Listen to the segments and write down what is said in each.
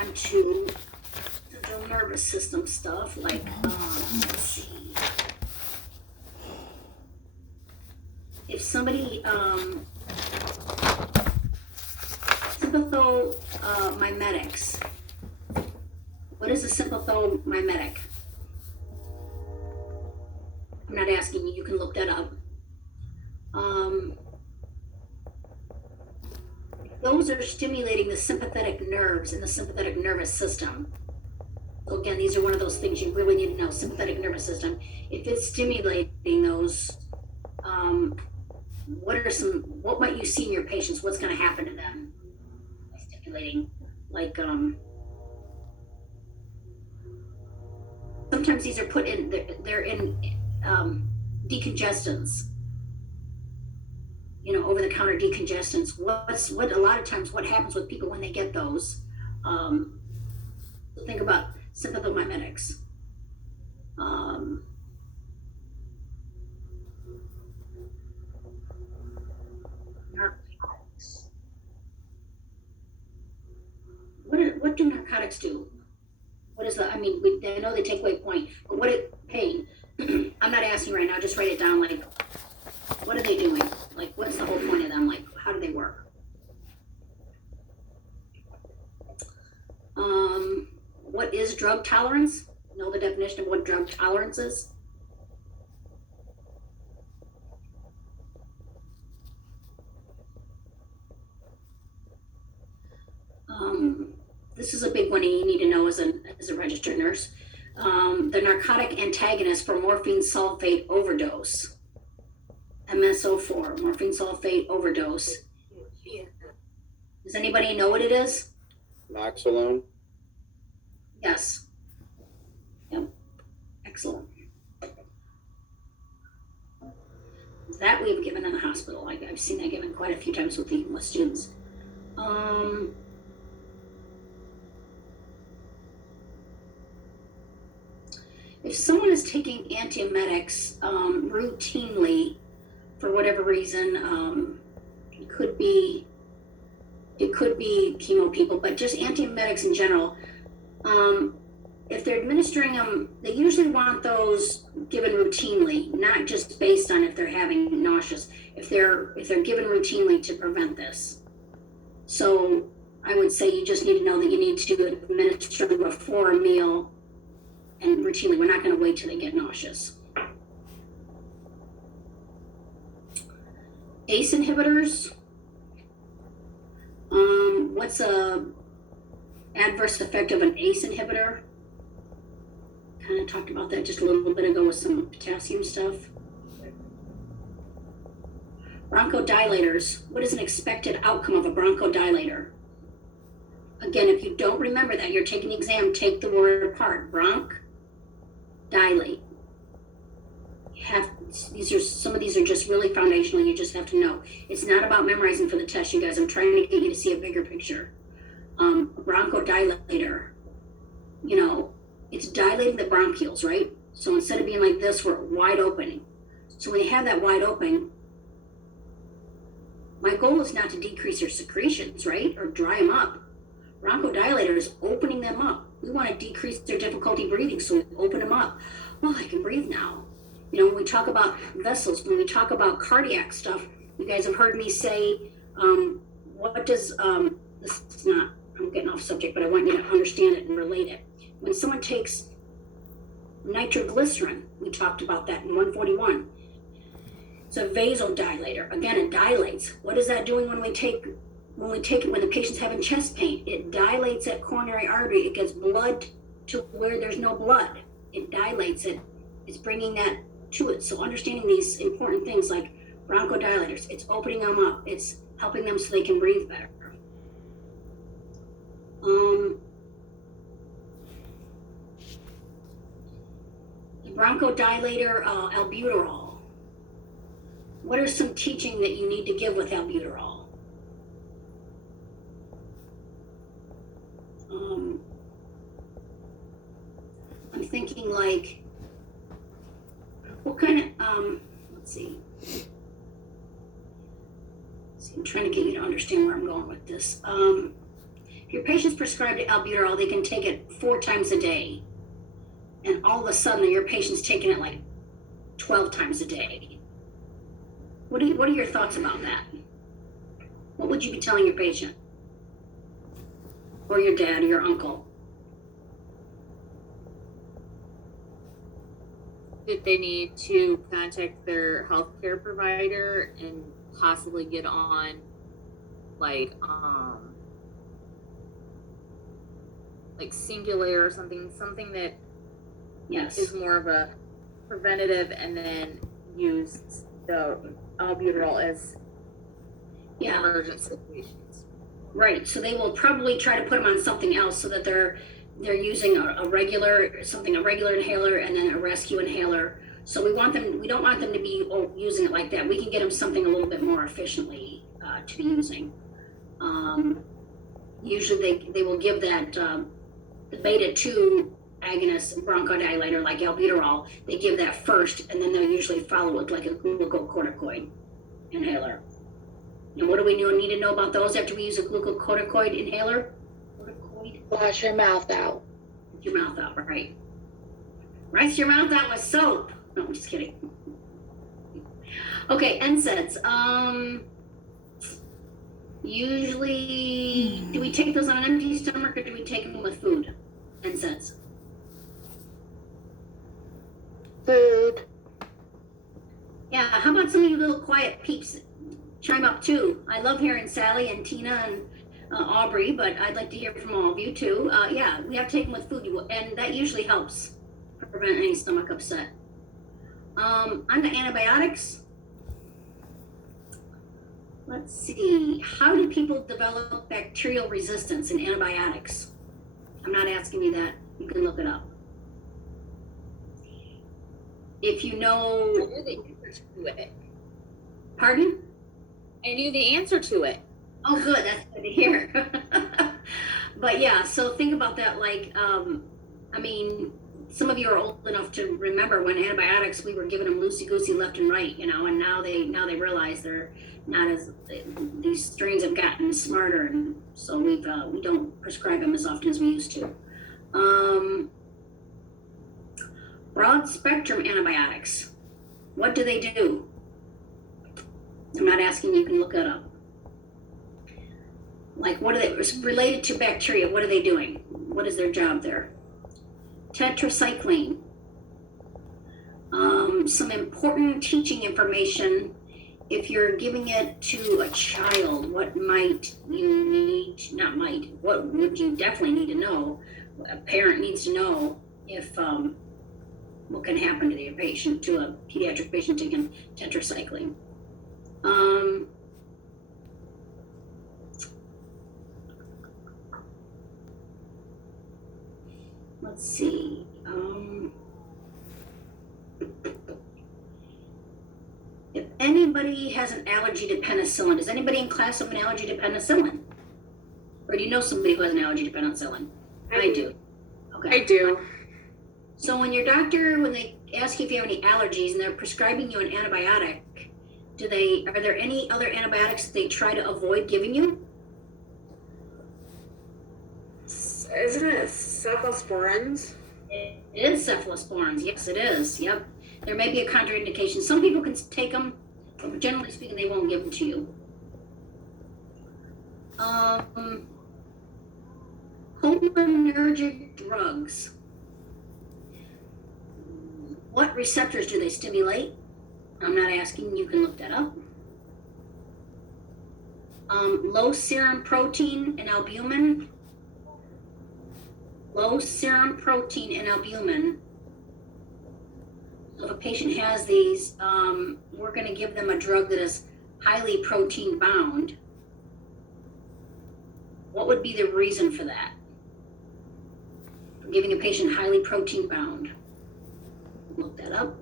on to the nervous system stuff, like, let's see. If somebody, sympathomimetics. What is a sympathomimetic? I'm not asking you, you can look that up. Those are stimulating the sympathetic nerves in the sympathetic nervous system. So again, these are one of those things you really need to know, sympathetic nervous system. If it's stimulating those, what might you see in your patients? What's going to happen to them by stimulating? Like, sometimes these are put in, they're in decongestants, you know, over-the-counter decongestants. What a lot of times what happens with people when they get those, think about sympathomimetics. Narcotics. What do narcotics do? What is the, I mean, I know they take away point, but pain? I'm not asking right now, just write it down, like, what are they doing? Like, what's the whole point of them? Like, how do they work? What is drug tolerance? Know the definition of what drug tolerance is? This is a big one you need to know as a registered nurse. The narcotic antagonist for morphine sulfate overdose. MSO4, morphine sulfate overdose. Does anybody know what it is? Naloxone? Yes. Yep. Excellent. That we've given in the hospital. I've seen that given quite a few times with students. If someone is taking antiemetics routinely, for whatever reason, it could be chemo people, but just antiemetics in general, if they're administering them, they usually want those given routinely, not just based on if they're having nauseous, if they're given routinely to prevent this. So I would say you just need to know that you need to administer them before a meal and routinely. We're not going to wait till they get nauseous. ACE inhibitors. What's a adverse effect of an ACE inhibitor? Kind of talked about that just a little bit ago with some potassium stuff. Bronchodilators. What is an expected outcome of a bronchodilator? Again, if you don't remember that, you're taking the exam, take the word apart. Bronch, dilate. Some of these are just really foundational. You just have to know. It's not about memorizing for the test, you guys. I'm trying to get you to see a bigger picture. Bronchodilator, you know, it's dilating the bronchioles, right? So instead of being like this, we're wide opening. So when you have that wide open, my goal is not to decrease their secretions, right? Or dry them up. Bronchodilator is opening them up. We want to decrease their difficulty breathing, so we open them up. Oh, I can breathe now. You know, when we talk about vessels, when we talk about cardiac stuff, you guys have heard me say, what does, this is not, I'm getting off subject, but I want you to understand it and relate it. When someone takes nitroglycerin, we talked about that in 141. It's a vasodilator. Again, it dilates. What is that doing when we take it, when the patient's having chest pain? It dilates that coronary artery. It gets blood to where there's no blood. It dilates it. It's bringing that to it. So understanding these important things like bronchodilators, it's opening them up. It's helping them so they can breathe better. The bronchodilator, albuterol. What are some teaching that you need to give with albuterol? I'm thinking like, what kind of, let's see. I'm trying to get you to understand where I'm going with this. If your patient's prescribed albuterol, they can take it 4 times a day. And all of a sudden, your patient's taking it like 12 times a day. What are your thoughts about that? What would you be telling your patient? Or your dad or your uncle? That they need to contact their healthcare provider and possibly get on like Singulair or something that Yes. is more of a preventative, and then use the albuterol as emergent situations. Right. So they will probably try to put them on something else so that they're using a regular inhaler and then a rescue inhaler. So we don't want them to be using it like that. We can get them something a little bit more efficiently to be using. Usually they will give that the beta 2 agonist bronchodilator like albuterol. They give that first, and then they'll usually follow with like a glucocorticoid inhaler. And what do we need to know about those after we use a glucocorticoid inhaler? Wash your mouth out. Your mouth out, right? Rinse your mouth out with soap. No, I'm just kidding. Okay, NSAIDs. Usually, do we take those on an empty stomach or do we take them with food? NSAIDs. Food. Yeah, how about some of you little quiet peeps chime up too? I love hearing Sally and Tina and Aubrey, but I'd like to hear from all of you too. Yeah, we have to take them with food, and that usually helps prevent any stomach upset. On the antibiotics, let's see. How do people develop bacterial resistance in antibiotics? I'm not asking you that. You can look it up. If you know. I knew the answer to it. Pardon? I knew the answer to it. Oh, good. That's good to hear. But yeah, so think about that. Like, I mean, some of you are old enough to remember when antibiotics, we were giving them loosey-goosey left and right, and now they realize they're not as, these strains have gotten smarter, and so we don't prescribe them as often as we used to. Broad spectrum antibiotics. What do they do? I'm not asking, you can look it up. Like, what are they related to bacteria? What are they doing? What is their job there? Tetracycline. Some important teaching information. If you're giving it to a child, what would you definitely need to know? A parent needs to know if what can happen to the patient, to a pediatric patient taking tetracycline. Let's see. If anybody has an allergy to penicillin, does anybody in class have an allergy to penicillin? Or do you know somebody who has an allergy to penicillin? I do. Okay. I do. So when your doctor, when they ask you if you have any allergies and they're prescribing you an antibiotic, are there any other antibiotics that they try to avoid giving you? Isn't it cephalosporins? It is cephalosporins. Yes, it is. Yep. There may be a contraindication. Some people can take them, but generally speaking, they won't give them to you. Cholinergic drugs. What receptors do they stimulate? I'm not asking, you can look that up. Low serum protein and albumin. Low serum protein and albumin. So if a patient has these, we're going to give them a drug that is highly protein bound. What would be the reason for that? For giving a patient highly protein bound. Look that up.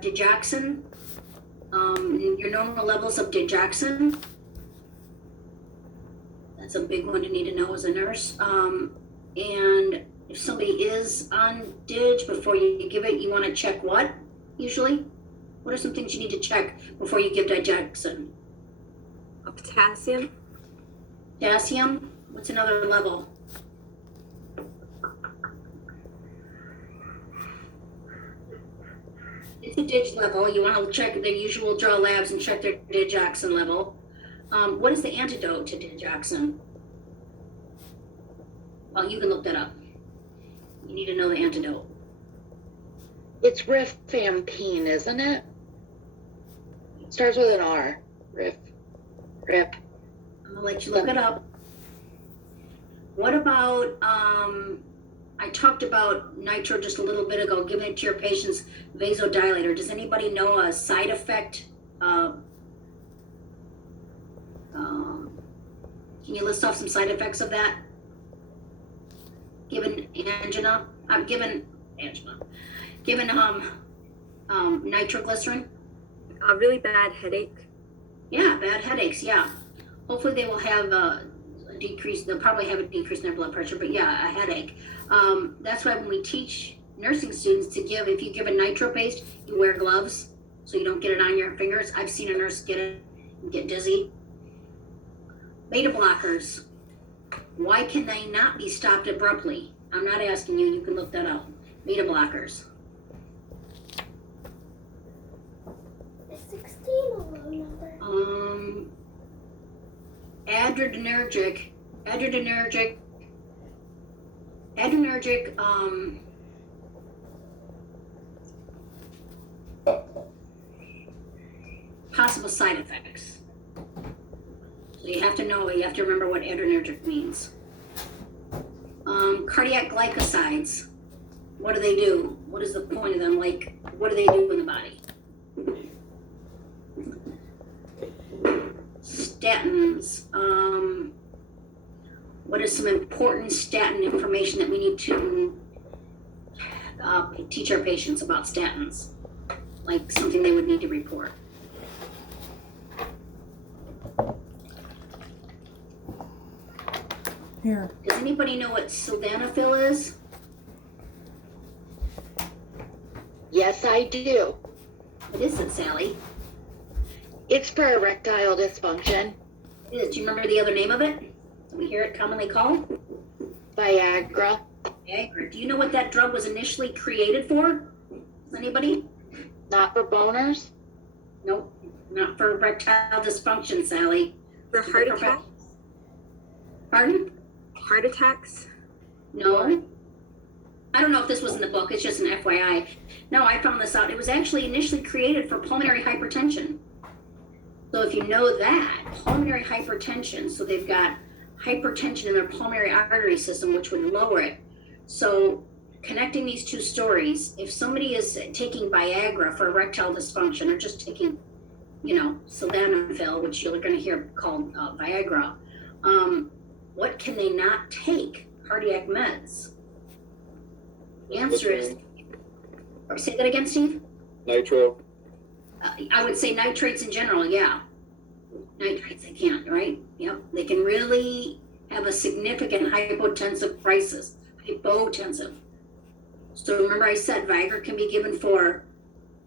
Digoxin. Your normal levels of digoxin. That's a big one to need to know as a nurse. And if somebody is on DIG, before you give it, you want to check what usually? What are some things you need to check before you give digoxin? Potassium. Potassium, what's another level? It's a DIG level. You want to check the usual draw labs and check their digoxin level. What is the antidote to digoxin? Well, you can look that up. You need to know the antidote. It's rifampicin, isn't it? Starts with an R. Rip. I'm gonna let you look it up. What about, I talked about nitro just a little bit ago, giving it to your patients, vasodilator. Does anybody know a side effect? Can you list off some side effects of that? Given angina, given nitroglycerin? A really bad headache. Yeah, bad headaches, yeah. Hopefully they will have a decrease, they'll probably have a decrease in their blood pressure, but yeah, a headache. That's why when we teach nursing students to give, if you give a nitro paste, you wear gloves so you don't get it on your fingers. I've seen a nurse get it and get dizzy. Beta blockers. Why can they not be stopped abruptly? I'm not asking you, you can look that up. Beta blockers. Is 16 a low number? Adrenergic, possible side effects. So you have to know, you have to remember what adrenergic means. Cardiac glycosides, what do they do? What is the point of them? Like, what do they do in the body? Statins, what is some important statin information that we need to teach our patients about statins? Like something they would need to report. Here. Does anybody know what sildenafil is? Yes, I do. What is it, Sally? It's for erectile dysfunction. It is. Do you remember the other name of it? We hear it commonly called Viagra. Viagra. Do you know what that drug was initially created for? Anybody? Not for boners. Nope. Not for erectile dysfunction, Sally. For heart attacks. Pardon? Heart attacks. No. I don't know if this was in the book. It's just an FYI. No, I found this out. It was actually initially created for pulmonary hypertension. So if you know that, pulmonary hypertension, so they've got hypertension in their pulmonary artery system, which would lower it. So connecting these two stories, if somebody is taking Viagra for erectile dysfunction or just taking, sildenafil, which you're going to hear called Viagra, what can they not take? Cardiac meds. The answer is, or say that again, Steve? Nitro. I would say nitrates in general, yeah. Nitrates, they can't, right? Yep. They can really have a significant hypotensive crisis. Hypotensive. So remember I said Viagra can be given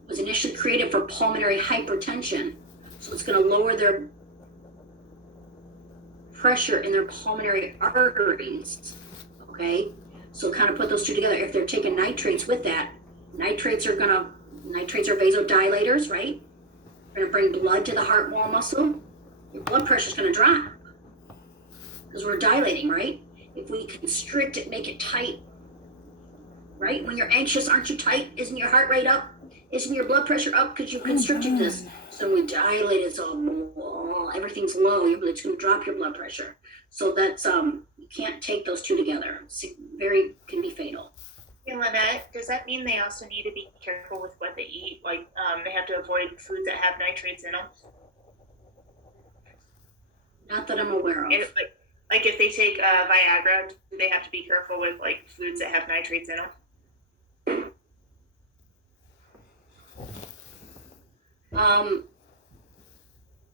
was initially created for pulmonary hypertension. So it's going to lower their pressure in their pulmonary arteries. Okay? So kind of put those two together. If they're taking nitrates with that, nitrates are vasodilators, right? They're going to bring blood to the heart wall muscle. Your blood pressure is going to drop because we're dilating, right? If we constrict it, make it tight, right? When you're anxious, aren't you tight? Isn't your heart rate up? Isn't your blood pressure up because you constricted this? So when we dilate it, so everything's low. It's going to drop your blood pressure. So that's you can't take those two together. It's can be fatal. Hey, Lynette, does that mean they also need to be careful with what they eat? Like, they have to avoid foods that have nitrates in them? Not that I'm aware of. And like if they take Viagra, do they have to be careful with like foods that have nitrates in them?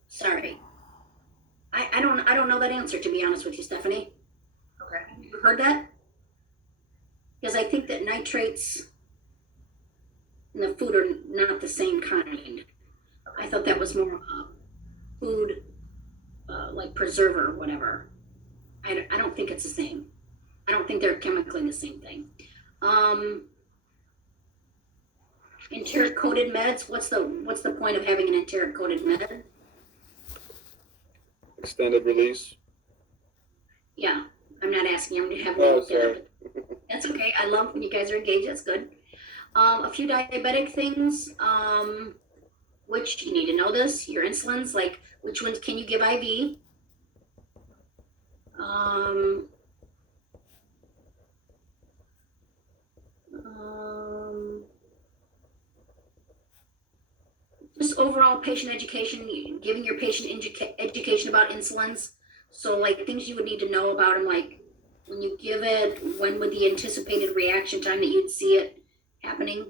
Sorry. I don't know that answer, to be honest with you, Stephanie. Okay. You heard that? Because I think that nitrates in the food are not the same kind. I thought that was more food, like preserver or whatever. I don't think it's the same. I don't think they're chemically the same thing. Enteric coated meds, what's the point of having an enteric coated med? Extended release. Yeah, I'm not asking you, I'm gonna have Oh, you look it up. sorry. That's okay, I love when you guys are engaged, that's good. A few diabetic things, which you need to know this, your insulins, like which ones can you give IV? Just overall patient education, giving your patient education about insulins. So like things you would need to know about them, like when you give it, when would the anticipated reaction time that you'd see it happening?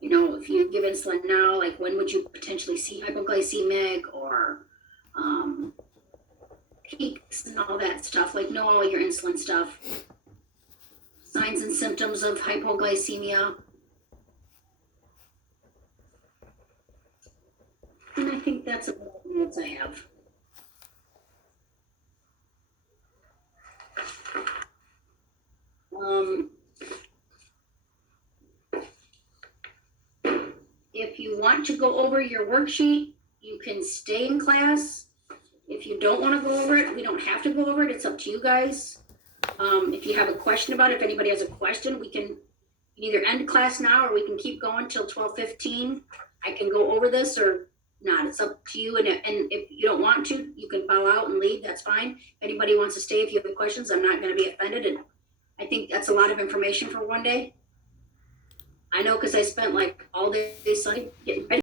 You know, if you give insulin now, like when would you potentially see hypoglycemic or peaks and all that stuff? Like know all your insulin stuff. Signs and symptoms of hypoglycemia. And I think that's about the notes I have. If you want to go over your worksheet, you can stay in class. If you don't want to go over it, we don't have to go over it. It's up to you guys. If you have a question about it, if anybody has a question, we can either end class now or we can keep going till 12:15. I can go over this or not. It's up to you. And if you don't want to, you can bow out and leave. That's fine. If anybody wants to stay, if you have questions, I'm not going to be offended. And I think that's a lot of information for one day. I know because I spent like all day Sunday getting ready.